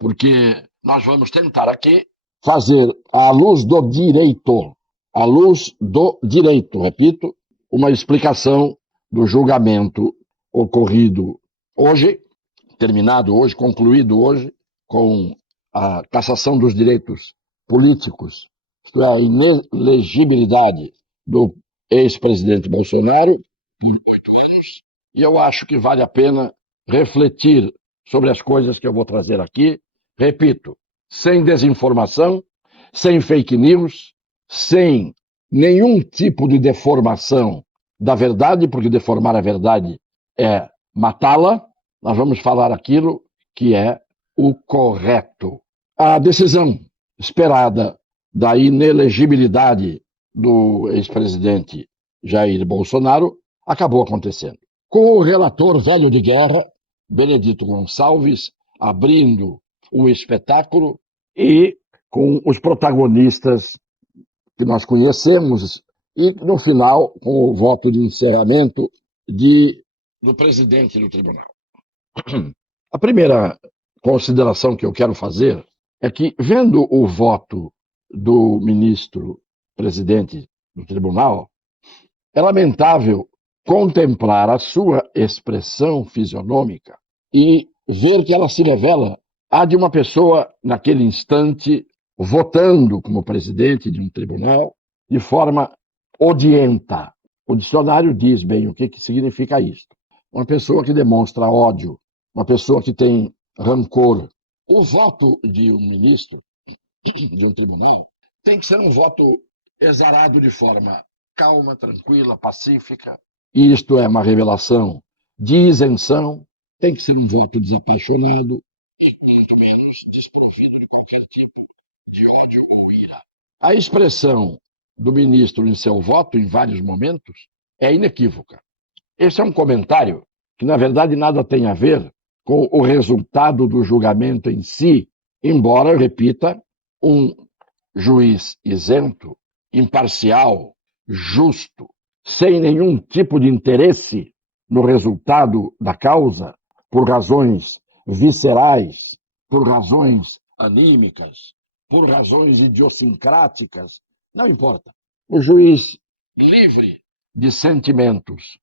porque nós vamos tentar aqui fazer, à luz do direito, repito, uma explicação do julgamento ocorrido hoje, terminado hoje, concluído hoje, com a cassação dos direitos políticos, isto é, a inelegibilidade do ex-presidente Bolsonaro por 8 anos, e eu acho que vale a pena refletir sobre as coisas que eu vou trazer aqui, repito, sem desinformação, sem fake news, sem nenhum tipo de deformação da verdade, porque deformar a verdade é matá-la. Nós vamos falar aquilo que é o correto. A decisão esperada da inelegibilidade do ex-presidente Jair Bolsonaro acabou acontecendo. Com o relator velho de guerra, Benedito Gonçalves, abrindo o espetáculo e com os protagonistas que nós conhecemos e, no final, com o voto de encerramento do presidente do tribunal. A primeira consideração que eu quero fazer é que, vendo o voto do ministro presidente do tribunal, é lamentável contemplar a sua expressão fisionômica e ver que ela se revela a de uma pessoa, naquele instante, votando como presidente de um tribunal de forma odienta. O dicionário diz bem o que significa isso. Uma pessoa que demonstra ódio, uma pessoa que tem rancor. O voto de um ministro de um tribunal tem que ser um voto exarado de forma calma, tranquila, pacífica. Isto é uma revelação de isenção, tem que ser um voto desapaixonado e, quanto menos, desprovido de qualquer tipo de ódio ou ira. A expressão do ministro em seu voto, em vários momentos, é inequívoca. Esse é um comentário que, na verdade, nada tem a ver com o resultado do julgamento em si, embora, repita, um juiz isento, imparcial, justo, sem nenhum tipo de interesse no resultado da causa, por razões viscerais, por razões anímicas, por razões idiosincráticas, não importa. O juiz livre de sentimentos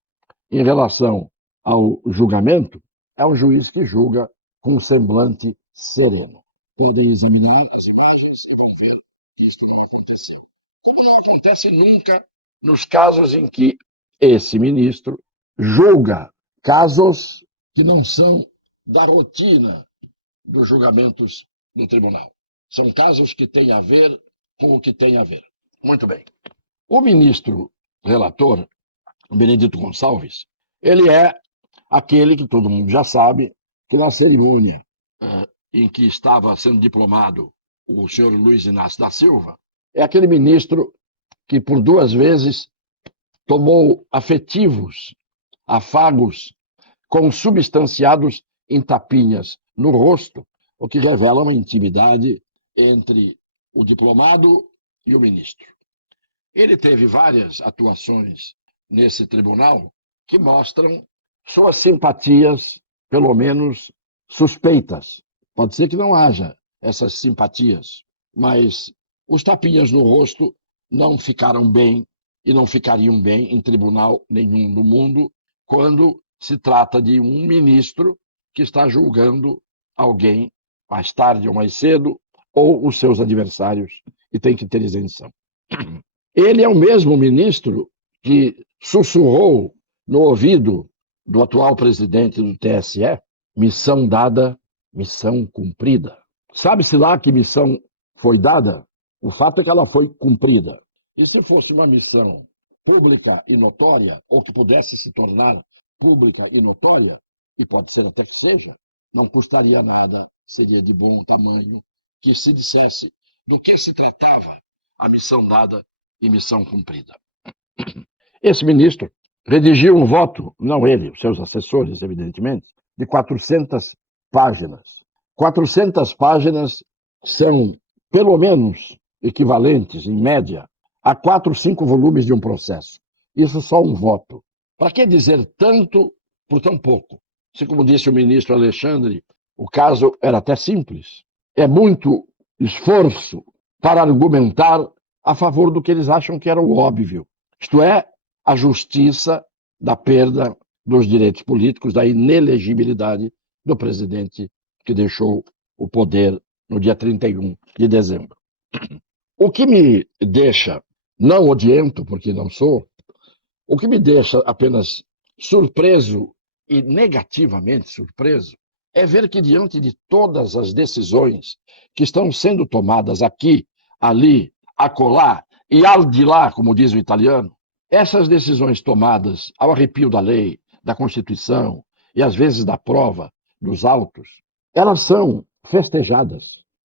em relação ao julgamento é um juiz que julga com um semblante sereno. Podem examinar as imagens e vão ver que isso não aconteceu. Como não acontece nunca nos casos em que esse ministro julga casos que não são da rotina dos julgamentos no tribunal. São casos que têm a ver com o que tem a ver. Muito bem. O ministro relator, Benedito Gonçalves, ele é aquele que todo mundo já sabe que na cerimônia em que estava sendo diplomado o senhor Luiz Inácio da Silva, é aquele ministro que por 2 vezes tomou afetivos afagos consubstanciados em tapinhas no rosto, o que revela uma intimidade entre o diplomado e o ministro. Ele teve várias atuações nesse tribunal que mostram suas simpatias, pelo menos suspeitas. Pode ser que não haja essas simpatias, mas os tapinhas no rosto não ficaram bem e não ficariam bem em tribunal nenhum do mundo quando se trata de um ministro que está julgando alguém mais tarde ou mais cedo, ou os seus adversários, e tem que ter isenção. Ele é o mesmo ministro que sussurrou no ouvido do atual presidente do TSE, missão dada, missão cumprida. Sabe-se lá que missão foi dada? O fato é que ela foi cumprida. E se fosse uma missão pública e notória, ou que pudesse se tornar pública e notória, e pode ser até que seja, não custaria nada, seria de bom tamanho, que se dissesse do que se tratava a missão dada e missão cumprida. Esse ministro redigiu um voto, não ele, os seus assessores, evidentemente, de 400 páginas. 400 páginas são, pelo menos, equivalentes, em média, a 4, 5 volumes de um processo. Isso só um voto. Para que dizer tanto por tão pouco? Se, como disse o ministro Alexandre, o caso era até simples. é muito esforço para argumentar a favor do que eles acham que era o óbvio, isto é, a justiça da perda dos direitos políticos, da inelegibilidade do presidente que deixou o poder no dia 31 de dezembro. O que me deixa, não odiento, porque não sou, o que me deixa apenas surpreso e negativamente surpreso é ver que, diante de todas as decisões que estão sendo tomadas aqui, ali, acolá e al de lá, como diz o italiano, essas decisões tomadas ao arrepio da lei, da Constituição e às vezes da prova dos autos, elas são festejadas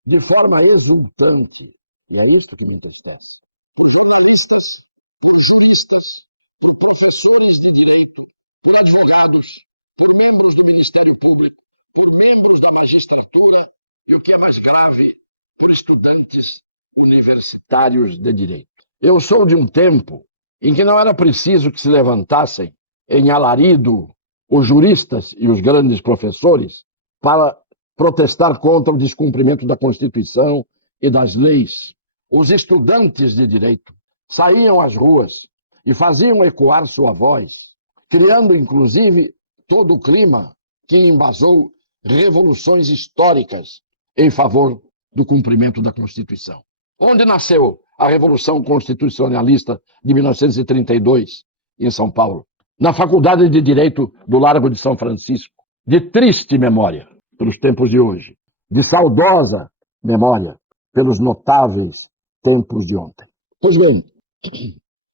de forma exultante. E é isso que me entristece. Por jornalistas, por juristas, por professores de direito, por advogados, por membros do Ministério Público, por membros da magistratura e, o que é mais grave, por estudantes universitários de direito. Eu sou de um tempo em que não era preciso que se levantassem em alarido os juristas e os grandes professores para protestar contra o descumprimento da Constituição e das leis. Os estudantes de direito saíam às ruas e faziam ecoar sua voz, criando, inclusive, todo o clima que embasou revoluções históricas em favor do cumprimento da Constituição. Onde nasceu a Revolução Constitucionalista de 1932, em São Paulo? Na Faculdade de Direito do Largo de São Francisco, de triste memória pelos tempos de hoje, de saudosa memória pelos notáveis tempos de ontem. Pois bem,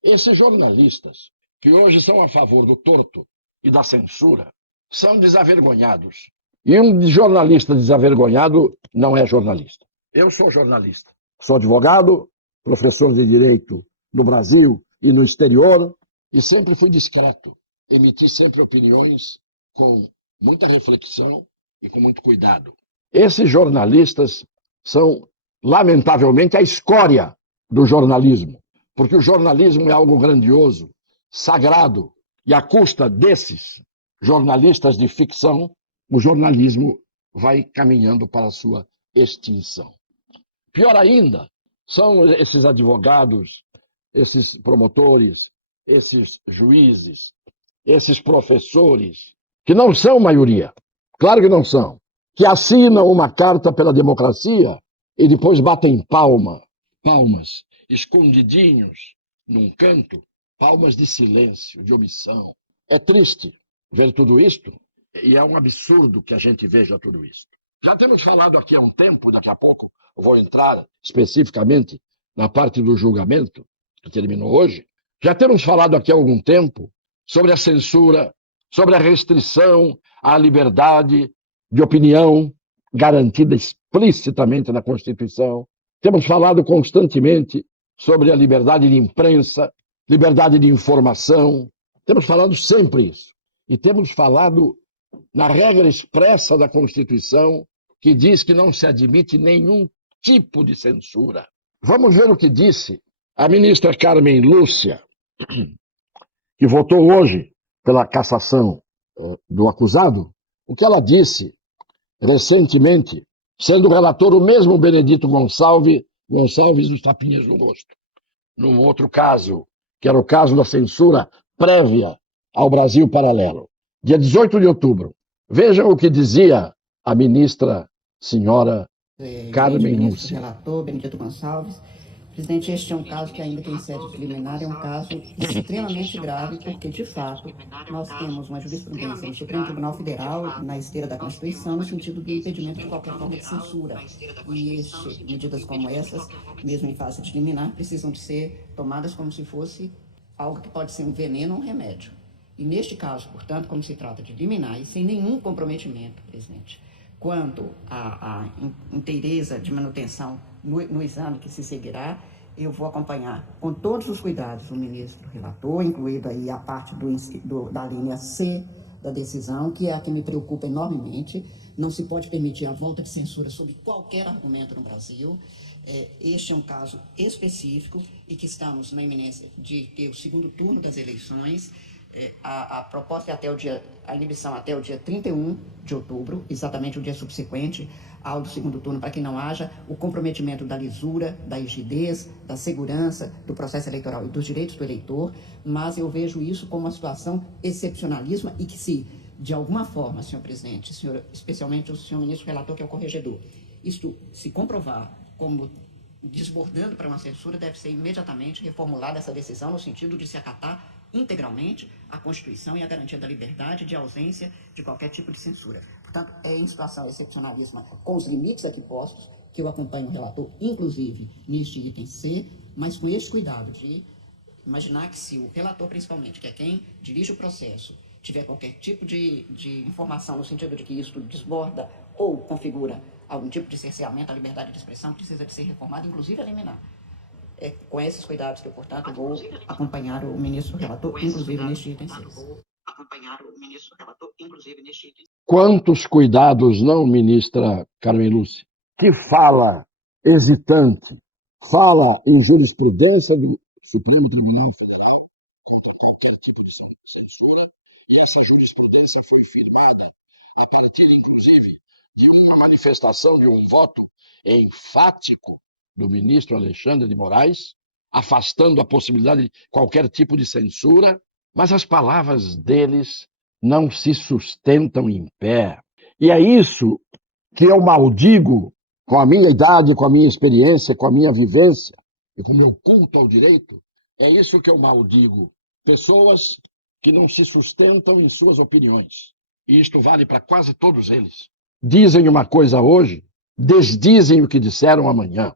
esses jornalistas que hoje são a favor do torto e da censura são desavergonhados. E um jornalista desavergonhado não é jornalista. Eu sou jornalista. Sou advogado, professor de direito no Brasil e no exterior, e sempre fui discreto. Emiti sempre opiniões com muita reflexão e com muito cuidado. Esses jornalistas são, lamentavelmente, a escória do jornalismo, porque o jornalismo é algo grandioso, sagrado, e à custa desses jornalistas de ficção, o jornalismo vai caminhando para a sua extinção. Pior ainda, são esses advogados, esses promotores, esses juízes, esses professores, que não são maioria, claro que não são, que assinam uma carta pela democracia e depois batem palmas, escondidinhos num canto, palmas de silêncio, de omissão. É triste ver tudo isto e é um absurdo que a gente veja tudo isso. Já temos falado aqui há um tempo, daqui a pouco vou entrar especificamente na parte do julgamento, que terminou hoje. Já temos falado aqui há algum tempo sobre a censura, sobre a restrição à liberdade de opinião garantida explicitamente na Constituição. Temos falado constantemente sobre a liberdade de imprensa, liberdade de informação. Temos falado sempre isso. E temos falado na regra expressa da Constituição, que diz que não se admite nenhum tipo de censura. Vamos ver o que disse a ministra Carmen Lúcia, que votou hoje pela cassação do acusado. O que ela disse recentemente, sendo relator o mesmo Benedito Gonçalves dos tapinhas no rosto. Num outro caso, que era o caso da censura prévia ao Brasil Paralelo. Dia 18 de outubro. Vejam o que dizia a ministra senhora Carmen Lúcia. Relator Benedito Gonçalves. Presidente, este é um caso que ainda tem sede preliminar, é um caso extremamente grave, porque, de fato, nós temos uma jurisprudência no Supremo Tribunal Federal, na esteira da Constituição, no sentido do impedimento de qualquer forma de censura. E medidas como essas, mesmo em fase de liminar, precisam de ser tomadas como se fosse algo que pode ser um veneno ou um remédio. E neste caso, portanto, como se trata de liminar e sem nenhum comprometimento, presidente, quanto à inteireza de manutenção no exame que se seguirá, eu vou acompanhar com todos os cuidados o ministro relator, incluída aí a parte da linha C da decisão, que é a que me preocupa enormemente. Não se pode permitir a volta de censura sobre qualquer argumento no Brasil. Este é um caso específico e que estamos na iminência de ter o segundo turno das eleições. A proposta é a inibição até o dia 31 de outubro, exatamente o dia subsequente ao do segundo turno, para que não haja o comprometimento da lisura, da rigidez, da segurança do processo eleitoral e dos direitos do eleitor, mas eu vejo isso como uma situação excepcionalíssima e que se, de alguma forma, senhor presidente, especialmente o senhor ministro relator, que é o corregedor, isto se comprovar como desbordando para uma censura, deve ser imediatamente reformulada essa decisão no sentido de se acatar integralmente a Constituição e a garantia da liberdade de ausência de qualquer tipo de censura. Portanto, é em situação excepcionalíssima, com os limites aqui postos, que eu acompanho o relator, inclusive neste item C, mas com este cuidado de imaginar que se o relator, principalmente, que é quem dirige o processo, tiver qualquer tipo de informação no sentido de que isso desborda ou configura algum tipo de cerceamento à liberdade de expressão, precisa de ser reformado, inclusive eliminar. Com esses cuidados que eu, portanto, vou acompanhar o ministro relator, inclusive neste item 6. Quantos cuidados não, ministra Carmen Lúcia? Que fala hesitante, fala em jurisprudência do Supremo Tribunal Federal, qualquer tipo de censura, e essa jurisprudência foi firmada a partir, inclusive, de uma manifestação de um voto enfático do ministro Alexandre de Moraes, afastando a possibilidade de qualquer tipo de censura, mas as palavras deles não se sustentam em pé. E é isso que eu maldigo com a minha idade, com a minha experiência, com a minha vivência e com o meu culto ao direito. É isso que eu maldigo. Pessoas que não se sustentam em suas opiniões. E isto vale para quase todos eles. Dizem uma coisa hoje, desdizem o que disseram amanhã.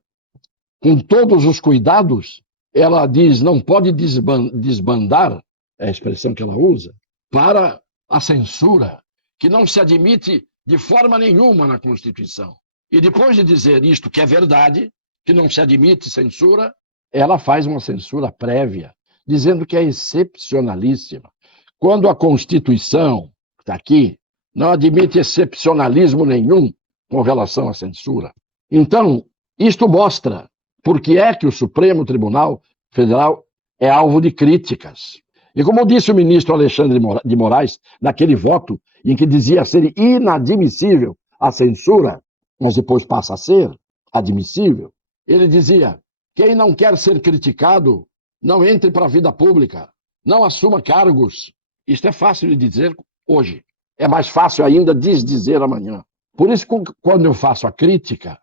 Com todos os cuidados, ela diz, não pode desbandar, é a expressão que ela usa, para a censura, que não se admite de forma nenhuma na Constituição. E depois de dizer isto que é verdade, que não se admite censura, ela faz uma censura prévia, dizendo que é excepcionalíssima. Quando a Constituição, que está aqui, não admite excepcionalismo nenhum com relação à censura. Então, isto mostra por que é que o Supremo Tribunal Federal é alvo de críticas. E como disse o ministro Alexandre de Moraes, naquele voto em que dizia ser inadmissível a censura, mas depois passa a ser admissível, ele dizia, quem não quer ser criticado, não entre para a vida pública, não assuma cargos. Isto é fácil de dizer hoje. É mais fácil ainda desdizer amanhã. Por isso, quando eu faço a crítica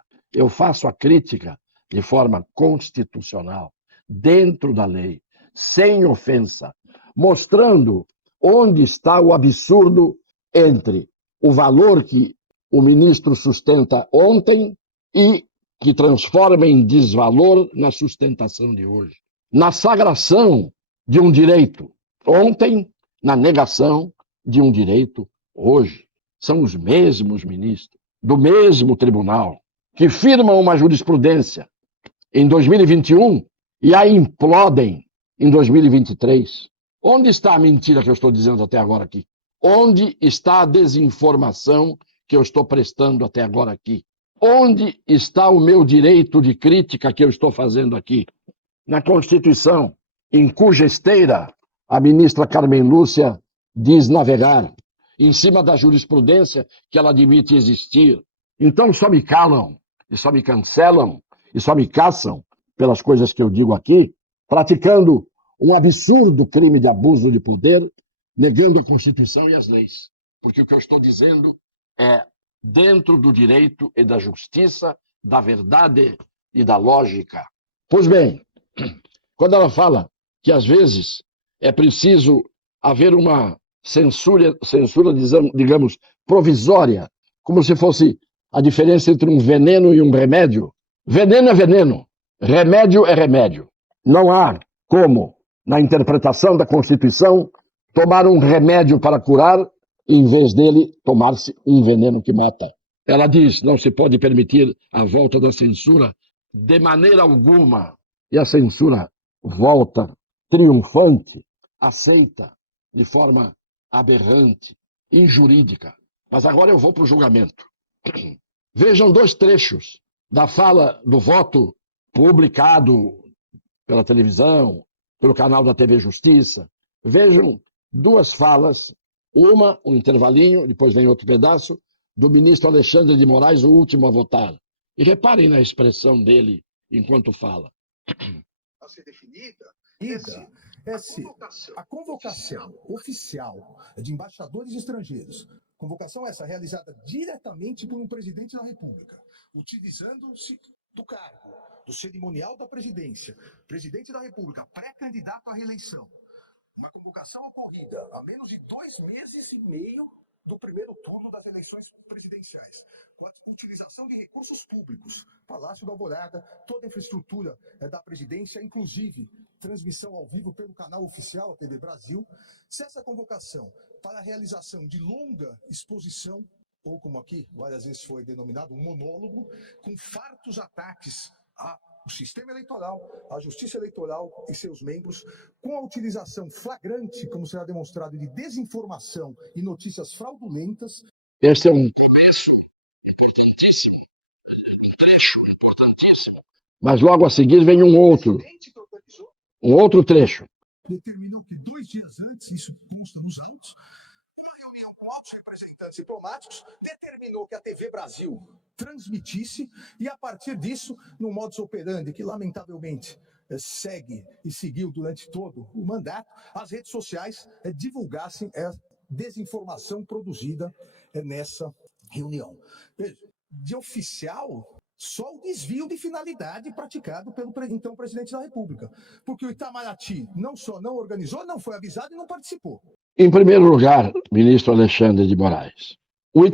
de forma constitucional, dentro da lei, sem ofensa, mostrando onde está o absurdo entre o valor que o ministro sustenta ontem e que transforma em desvalor na sustentação de hoje. Na sagração de um direito ontem, na negação de um direito hoje. São os mesmos ministros, do mesmo tribunal, que firmam uma jurisprudência em 2021 e a implodem em 2023. Onde está a mentira que eu estou dizendo até agora aqui? Onde está a desinformação que eu estou prestando até agora aqui? Onde está o meu direito de crítica que eu estou fazendo aqui? Na Constituição, em cuja esteira a ministra Carmen Lúcia diz navegar, em cima da jurisprudência que ela admite existir. Então só me calam, e só me cancelam, e só me caçam pelas coisas que eu digo aqui, praticando um absurdo crime de abuso de poder, negando a Constituição e as leis. Porque o que eu estou dizendo é dentro do direito e da justiça, da verdade e da lógica. Pois bem, quando ela fala que às vezes é preciso haver uma censura, digamos, provisória, como se fosse a diferença entre um veneno e um remédio. Veneno é veneno, remédio é remédio. Não há como, na interpretação da Constituição, tomar um remédio para curar, em vez dele tomar-se um veneno que mata. Ela diz, não se pode permitir a volta da censura de maneira alguma. E a censura volta triunfante, aceita de forma aberrante, injurídica. Mas agora eu vou para o julgamento. Vejam dois trechos da fala do voto publicado pela televisão, pelo canal da TV Justiça. Vejam duas falas, um intervalinho, depois vem outro pedaço, do ministro Alexandre de Moraes, o último a votar. E reparem na expressão dele enquanto fala. A ser definida é se a convocação oficial de embaixadores estrangeiros, convocação essa realizada diretamente por um presidente da República, utilizando-se do cargo, do cerimonial da presidência, presidente da República, pré-candidato à reeleição, uma convocação ocorrida há menos de 2 meses e meio do primeiro turno das eleições presidenciais, com a utilização de recursos públicos, Palácio da Alvorada, toda a infraestrutura da presidência, inclusive transmissão ao vivo pelo canal oficial, a TV Brasil. Se essa convocação para a realização de longa exposição, ou como aqui várias vezes foi denominado, um monólogo, com fartos ataques ao sistema eleitoral, à justiça eleitoral e seus membros, com a utilização flagrante, como será demonstrado, de desinformação e notícias fraudulentas. Este é um começo importantíssimo, um trecho importantíssimo, mas logo a seguir vem um outro trecho. Determinou que 2 dias antes, isso consta nos autos, uma reunião com altos representantes diplomáticos, determinou que a TV Brasil transmitisse, e a partir disso, no modus operandi, que lamentavelmente segue e seguiu durante todo o mandato, as redes sociais divulgassem a desinformação produzida nessa reunião. Veja, de oficial, só o desvio de finalidade praticado pelo então presidente da República, porque o Itamaraty não só não organizou, não foi avisado e não participou. Em primeiro lugar, ministro Alexandre de Moraes, o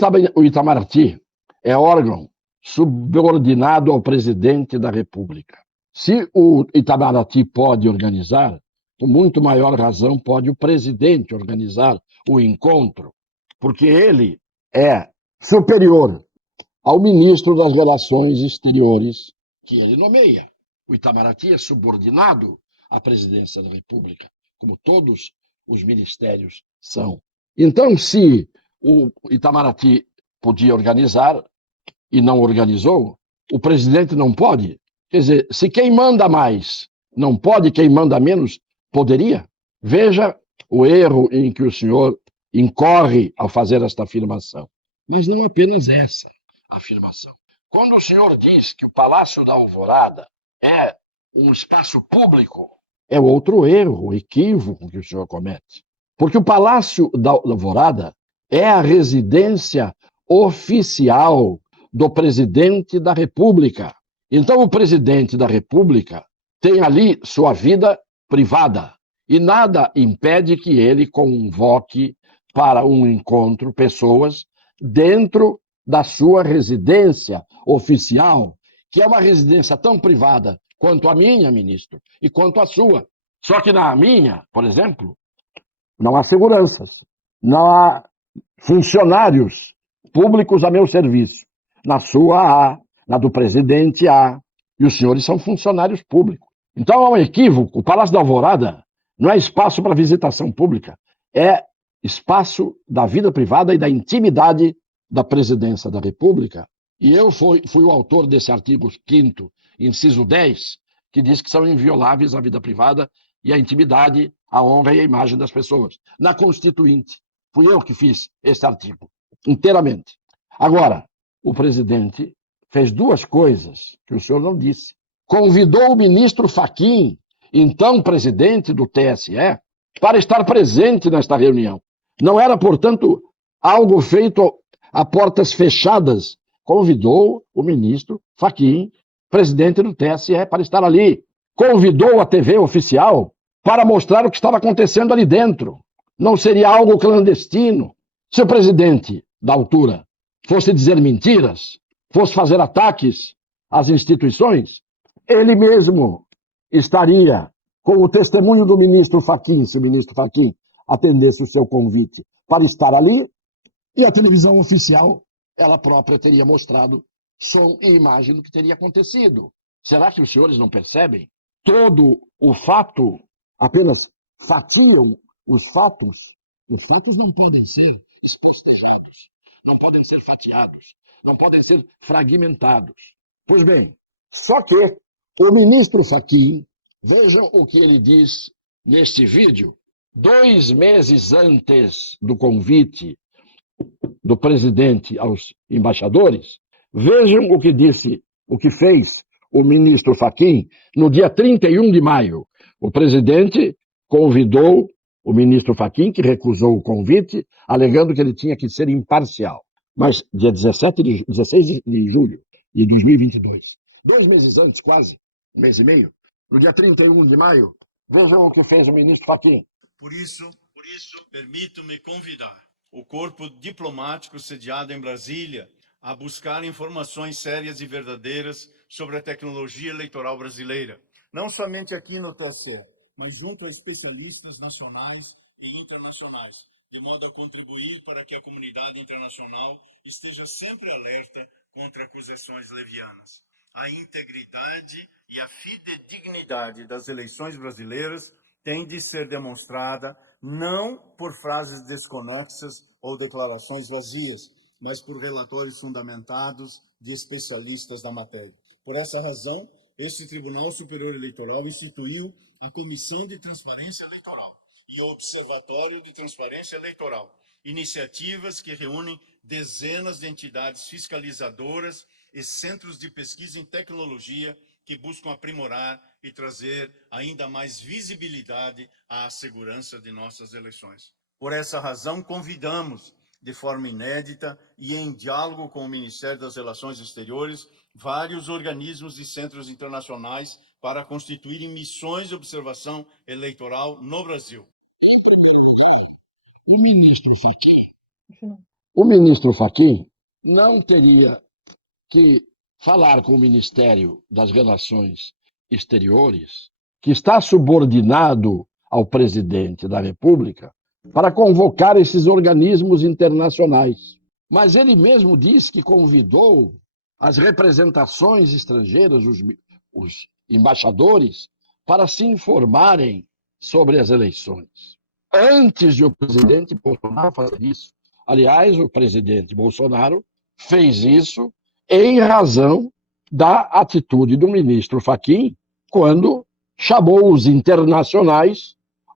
Itamaraty é órgão subordinado ao presidente da República. Se o Itamaraty pode organizar, com muito maior razão pode o presidente organizar o encontro, porque ele é superior ao ministro das Relações Exteriores, que ele nomeia. O Itamaraty é subordinado à presidência da República, como todos os ministérios são. Então, se o Itamaraty podia organizar e não organizou, o presidente não pode. Quer dizer, se quem manda mais não pode, quem manda menos poderia. Veja o erro em que o senhor incorre ao fazer esta afirmação. Mas não apenas essa afirmação. Quando o senhor diz que o Palácio da Alvorada é um espaço público, é outro erro, equívoco que o senhor comete. Porque o Palácio da Alvorada é a residência oficial do presidente da República. Então, o presidente da República tem ali sua vida privada e nada impede que ele convoque para um encontro pessoas dentro da sua residência oficial, que é uma residência tão privada quanto a minha, ministro, e quanto a sua. Só que na minha, por exemplo, não há seguranças, não há funcionários públicos a meu serviço. Na sua há, na do presidente há, e os senhores são funcionários públicos. Então é um equívoco. O Palácio da Alvorada não é espaço para visitação pública, é espaço da vida privada e da intimidade da presidência da República. E eu fui o autor desse artigo 5º, inciso 10, que diz que são invioláveis a vida privada e a intimidade, a honra e a imagem das pessoas. Na Constituinte, fui eu que fiz esse artigo, inteiramente. Agora, o presidente fez 2 coisas que o senhor não disse. Convidou o ministro Fachin, então presidente do TSE, para estar presente nesta reunião. Não era, portanto, algo feito a portas fechadas. Convidou o ministro Fachin, presidente do TSE, para estar ali. Convidou a TV oficial para mostrar o que estava acontecendo ali dentro. Não seria algo clandestino. Se o presidente da altura fosse dizer mentiras, fosse fazer ataques às instituições, ele mesmo estaria com o testemunho do ministro Fachin, se o ministro Fachin atendesse o seu convite para estar ali, e a televisão oficial, ela própria teria mostrado som e imagem do que teria acontecido. Será que os senhores não percebem? Todo o fato, apenas fatiam os fatos. Os fatos não podem ser espostijados, não podem ser fatiados, não podem ser fragmentados. Pois bem, só que o ministro Fachin, vejam o que ele diz neste vídeo 2 meses antes do convite do presidente aos embaixadores, vejam o que disse, o que fez o ministro Fachin no dia 31 de maio. O presidente convidou o ministro Fachin, que recusou o convite, alegando que ele tinha que ser imparcial. Mas dia 16 de julho de 2022, 2 meses antes, quase, um mês e meio, no dia 31 de maio, vejam o que fez o ministro Fachin. Por isso, permito-me convidar o corpo diplomático sediado em Brasília a buscar informações sérias e verdadeiras sobre a tecnologia eleitoral brasileira, não somente aqui no TSE, mas junto a especialistas nacionais e internacionais, de modo a contribuir para que a comunidade internacional esteja sempre alerta contra acusações levianas. A integridade e a fidedignidade das eleições brasileiras tem de ser demonstrada não por frases desconexas ou declarações vazias, mas por relatórios fundamentados de especialistas da matéria. Por essa razão, este Tribunal Superior Eleitoral instituiu a Comissão de Transparência Eleitoral e o Observatório de Transparência Eleitoral, iniciativas que reúnem dezenas de entidades fiscalizadoras e centros de pesquisa em tecnologia que buscam aprimorar e trazer ainda mais visibilidade à segurança de nossas eleições. Por essa razão, convidamos, de forma inédita e em diálogo com o Ministério das Relações Exteriores, vários organismos e centros internacionais para constituírem missões de observação eleitoral no Brasil. O ministro Fachin não teria que falar com o Ministério das Relações Exteriores, que está subordinado ao presidente da República, para convocar esses organismos internacionais. Mas ele mesmo disse que convidou as representações estrangeiras, os embaixadores, para se informarem sobre as eleições. Antes de o presidente Bolsonaro fazer isso. Aliás, o presidente Bolsonaro fez isso em razão da atitude do ministro Fachin, quando chamou os internacionais.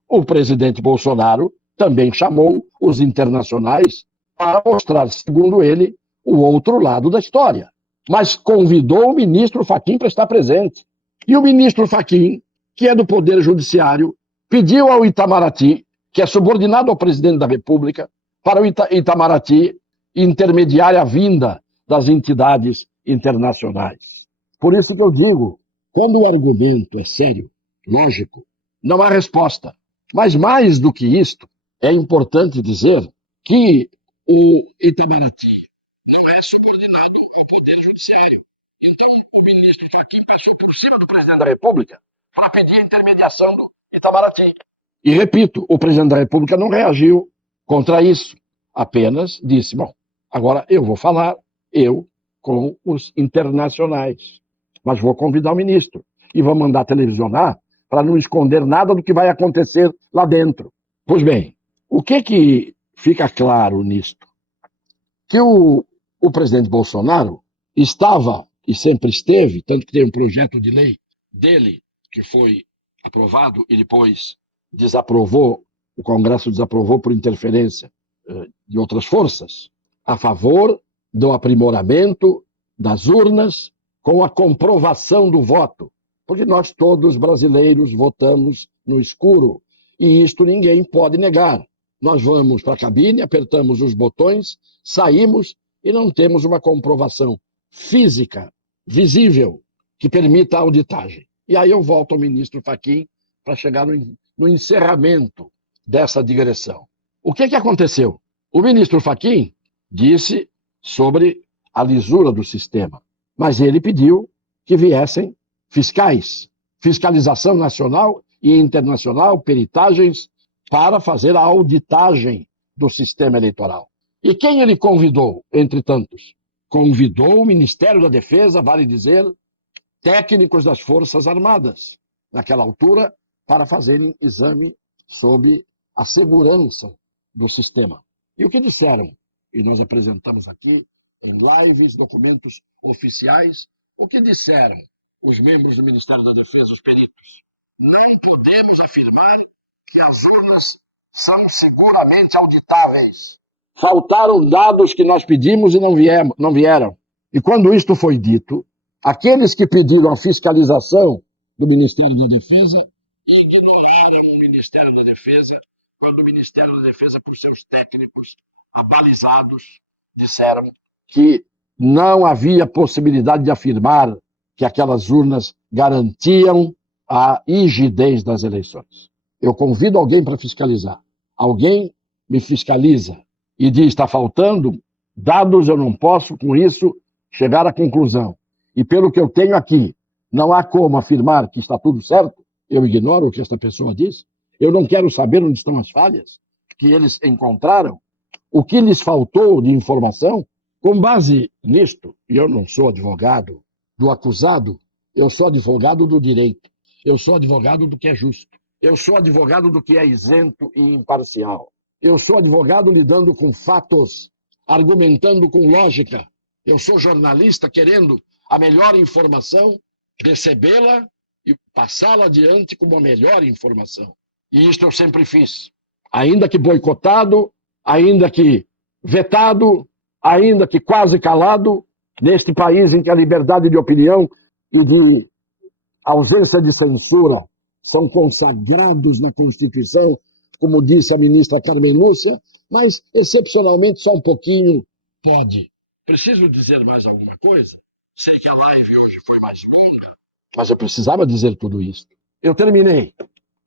O presidente Bolsonaro também chamou os internacionais para mostrar, segundo ele, o outro lado da história. Mas convidou o ministro Fachin para estar presente. E o ministro Fachin, que é do Poder Judiciário, pediu ao Itamaraty, que é subordinado ao presidente da República, para o Itamaraty intermediar a vinda das entidades internacionais. Por isso que eu digo, quando o argumento é sério, lógico, não há resposta. Mas mais do que isto, é importante dizer que o Itamaraty não é subordinado ao Poder Judiciário. Então, o ministro Fachin passou por cima do presidente da República para pedir a intermediação do Itamaraty. E repito, o presidente da República não reagiu contra isso, apenas disse, bom, agora eu vou falar, eu, com os internacionais, mas vou convidar o ministro e vou mandar televisionar para não esconder nada do que vai acontecer lá dentro. Pois bem, o que fica claro nisto? Que o presidente Bolsonaro estava e sempre esteve, tanto que tem um projeto de lei dele que foi aprovado e depois desaprovou, o Congresso desaprovou por interferência de outras forças, a favor do aprimoramento das urnas com a comprovação do voto. Porque nós todos brasileiros votamos no escuro e isto ninguém pode negar. Nós vamos para a cabine, apertamos os botões, saímos e não temos uma comprovação física, visível, que permita a auditagem. E aí eu volto ao ministro Fachin para chegar no encerramento dessa digressão. O que aconteceu? O ministro Fachin disse sobre a lisura do sistema, mas ele pediu que viessem fiscais, fiscalização nacional e internacional, peritagens, para fazer a auditagem do sistema eleitoral. E quem ele convidou, entre tantos? Convidou o Ministério da Defesa, vale dizer, técnicos das Forças Armadas, naquela altura, para fazerem exame sobre a segurança do sistema. E o que disseram? E nós apresentamos aqui, em lives, documentos oficiais, o que disseram os membros do Ministério da Defesa, os peritos? Não podemos afirmar que as urnas são seguramente auditáveis. Faltaram dados que nós pedimos e não vieram. E quando isto foi dito, aqueles que pediram a fiscalização do Ministério da Defesa ignoraram o Ministério da Defesa, quando o Ministério da Defesa, por seus técnicos abalizados, disseram que não havia possibilidade de afirmar que aquelas urnas garantiam a rigidez das eleições. Eu convido alguém para fiscalizar. Alguém me fiscaliza e diz: está faltando dados, eu não posso, com isso, chegar à conclusão. E pelo que eu tenho aqui, não há como afirmar que está tudo certo. Eu ignoro o que esta pessoa diz. Eu não quero saber onde estão as falhas que eles encontraram, o que lhes faltou de informação. Com base nisto, e eu não sou advogado do acusado, eu sou advogado do direito. Eu sou advogado do que é justo. Eu sou advogado do que é isento e imparcial. Eu sou advogado lidando com fatos, argumentando com lógica. Eu sou jornalista querendo a melhor informação, recebê-la e passá-la adiante como a melhor informação. E isto eu sempre fiz. Ainda que boicotado, ainda que vetado, ainda que quase calado, neste país em que a liberdade de opinião e de ausência de censura são consagrados na Constituição, como disse a ministra Carmen Lúcia, mas, excepcionalmente, só um pouquinho pode. Preciso dizer mais alguma coisa? Sei que a live hoje foi mais longa, mas eu precisava dizer tudo isso. Eu terminei,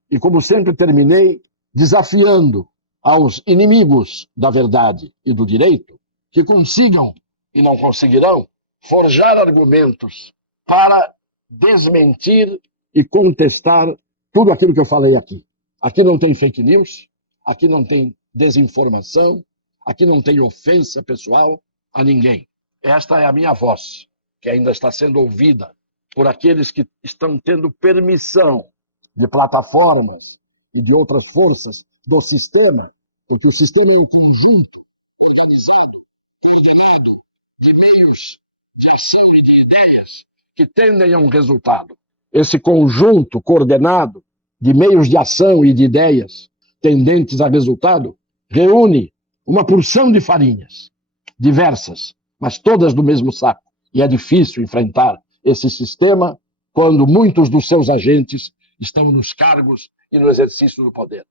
e como sempre terminei, desafiando aos inimigos da verdade e do direito que consigam, e não conseguirão, forjar argumentos para desmentir e contestar tudo aquilo que eu falei aqui. Aqui não tem fake news, aqui não tem desinformação, aqui não tem ofensa pessoal a ninguém. Esta é a minha voz, que ainda está sendo ouvida por aqueles que estão tendo permissão de plataformas e de outras forças do sistema, porque o sistema é um conjunto organizado, coordenado de meios de ação e de ideias que tendem a um resultado. Esse conjunto coordenado de meios de ação e de ideias tendentes a resultado reúne uma porção de farinhas diversas, mas todas do mesmo saco. E é difícil enfrentar esse sistema quando muitos dos seus agentes estão nos cargos e no exercício do poder.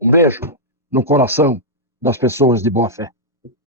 Um beijo no coração das pessoas de boa fé.